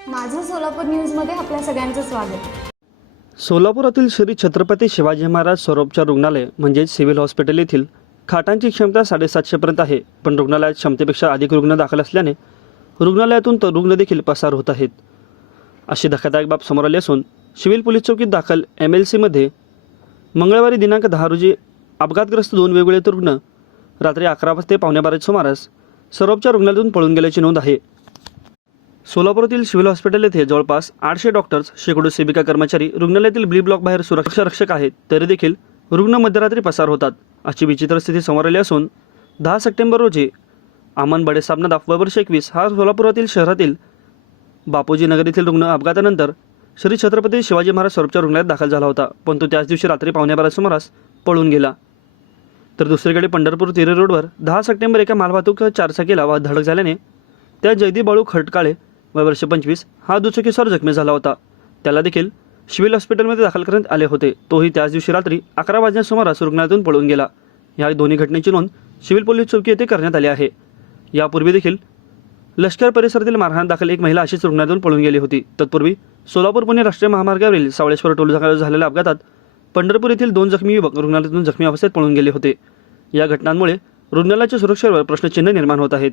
सोलापूर न्यूजमध्ये आपल्या सगळ्यांचं स्वागत. सोलापुरातील श्री छत्रपती शिवाजी महाराज सर्वोपचार रुग्णालय म्हणजेच सिव्हिल हॉस्पिटल येथील खाटांची क्षमता साडेसातशेपर्यंत आहे पण रुग्णालयात क्षमतेपेक्षा अधिक रुग्ण दाखल असल्याने रुग्णालयातून तर रुग्ण देखील पसार होत आहेत. अशी धक्कादायक बाब समोर आली असून सिव्हिल पोलीस चौकीत दाखल एम एल सीमध्ये मंगळवारी दिनांक दहा रोजी अपघातग्रस्त दोन वेगवेगळे रुग्ण रात्री अकरा वाजते पावणे बाराच्या सुमारास सरोपच्या रुग्णालयातून पळून गेल्याची नोंद आहे. सोलापूरातील सिव्हिल हॉस्पिटल येथे जवळपास आठशे डॉक्टर्स शेकडो सेविका कर्मचारी रुग्णालयातील ब्ली ब्लॉक बाहेर सुरक्षा रक्षक आहेत तरी देखील रुग्ण मध्यरात्री पसार होतात. अशी विचित्र स्थिती समोर आली असून दहा सप्टेंबर रोजी अमन बडेसाब नदाफ वर्ष एकवीस हा सोलापुरातील शहरातील बापूजी नगर येथील रुग्ण अपघातानंतर श्री छत्रपती शिवाजी महाराज स्वरूपच्या रुग्णालयात दाखल झाला होता. पण तो त्याच दिवशी रात्री पावणे बारा सुमारास पळून गेला. तर दुसरीकडे पंढरपूर तिरे रोडवर दहा सप्टेंबर एका मालवाहतूक चारचाकीला वा धडक झाल्याने त्या जयदी बाळू खटकाळे वय वर्ष पंचवीस हा दुचकीस्वर जखमी झाला होता. त्याला देखील सिव्हिल हॉस्पिटलमध्ये दाखल करण्यात आले होते. तोही त्याच दिवशी रात्री अकरा वाजण्या सुमारास रुग्णालयातून पळून गेला. या दोन्ही घटनेची नोंद सिव्हिल पोलीस चौकी येथे करण्यात आली आहे. यापूर्वी देखील लष्कर परिसरातील मारहाण दाखल एक महिला अशीच रुग्णालयातून पळून गेली होती. तत्पूर्वी सोलापूर पुणे राष्ट्रीय महामार्गावरील सावळेश्वर टोल जागा झालेल्या अपघातात पंढरपूर येथील दोन जखमी युवक रुग्णालयातून जखमी अवस्थेत पळून गेले होते. या घटनांमुळे रुग्णालयाच्या सुरक्षेवर प्रश्नचिन्ह निर्माण होत आहेत.